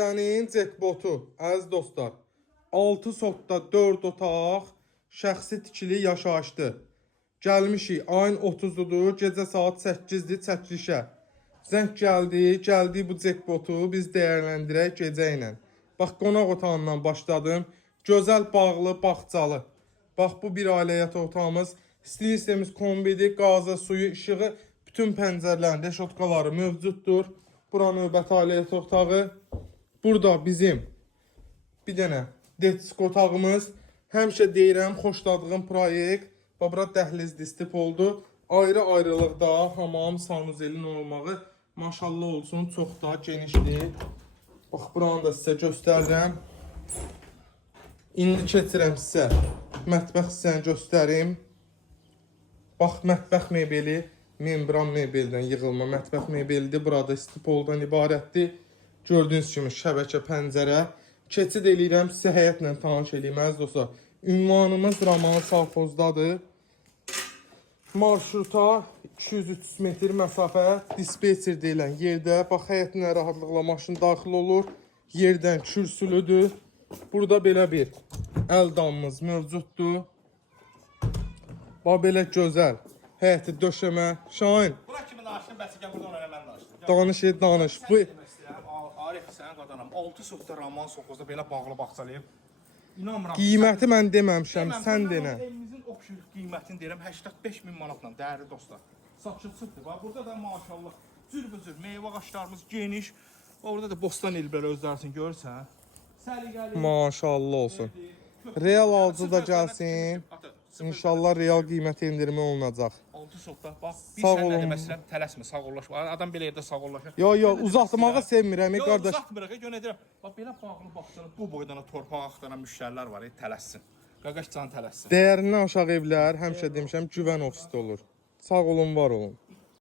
Gecənin jackpotu, əziz dostlar. 6 sotda 4 otaq, şəxsi tikili yaşayışdı. Gəlmişik, ayın 30-udur, gecə saat 8-dir çəkilişə. Zəng gəldi bu jackpotu biz dəyərləndirək gecə ilə. Bax, qonaq otağından başladım. Gözəl bağlı, bağçalı. Bax, bu bir ailə yataq otağımız. İstilik sistemimiz kombidir, qazı, suyu, işığı, bütün pəncərələrin reşotkaları mövcuddur. Bura növbəti ailə yataq otağı. Burada bizim bir dənə desk otağımız. Həmişə deyirəm, xoşladığım proyekt. Bura dəhlizli stip oldu. Ayrı-ayrılıqda hamam, sanuzelin olmağı maşallah olsun, çox daha genişdir. Bax, buranı da sizə göstərirəm. İndi keçirəm sizə mətbəx hissəni göstərim. Bax, mətbəx mebeli membran mebeldən yığılma mətbəx mebelidir. Burada stipoldan ibarətdir. Gördüyünüz kimi şəbəkə pəncərə. Keçid eləyirəm, sizə həyətlə tanış eləyim, əziz dostlar. Ünvanımız Raman Savxozdadır. Marşruta 200-300 metr məsafə dispetcher deyilən yerdə. Bax, həyətinə rahatlıqla maşın daxil olur. Yerdən kürsülüdür. Burada belə bir əl damımız mövcuddur. Bax, belə gözəl. Həyəti döşəmə. Şahin. Bura kimi danışdın, bəs gəl buradan elə mən danışdım. Danış. Bu Arif, sən qadanam. 6 sotda Raman Savxozda belə bağlı bağçalayıb. İnanmıram. qiyməti mən deməmişəm, sən denə. Evimizin obşürlük qiymətini deyirəm 85.000 manatla, dəyərli dostlar. Satışıqdır. Bax, burada da maşallah cürbücür meyvə ağaclarımız geniş. Orada da bostan elbəri özlərsin görürsən. Səliqəli. Maşallah olsun. Real alıcı da gəlsin. İnşallah real qiymət endirimi olunacaq. 6 sotda. Bax, bir Sağ sən olun. nə deməsən, tələsmə, sağollaşma. Adam belə yerdə sağollaşır. Yo, uzatmağı sevmirəm, Yox, qardaş. uzatmırıq, yönədirəm. Bax, belə bağlı baxsana, bu boydana torpaq axtaran müştərilər var, tələssin. Qaqaş can tələssin. Dəyərindən aşağı evlər, həmişə demişəm, güvən ofisdə olur. Sağ olun, var olun.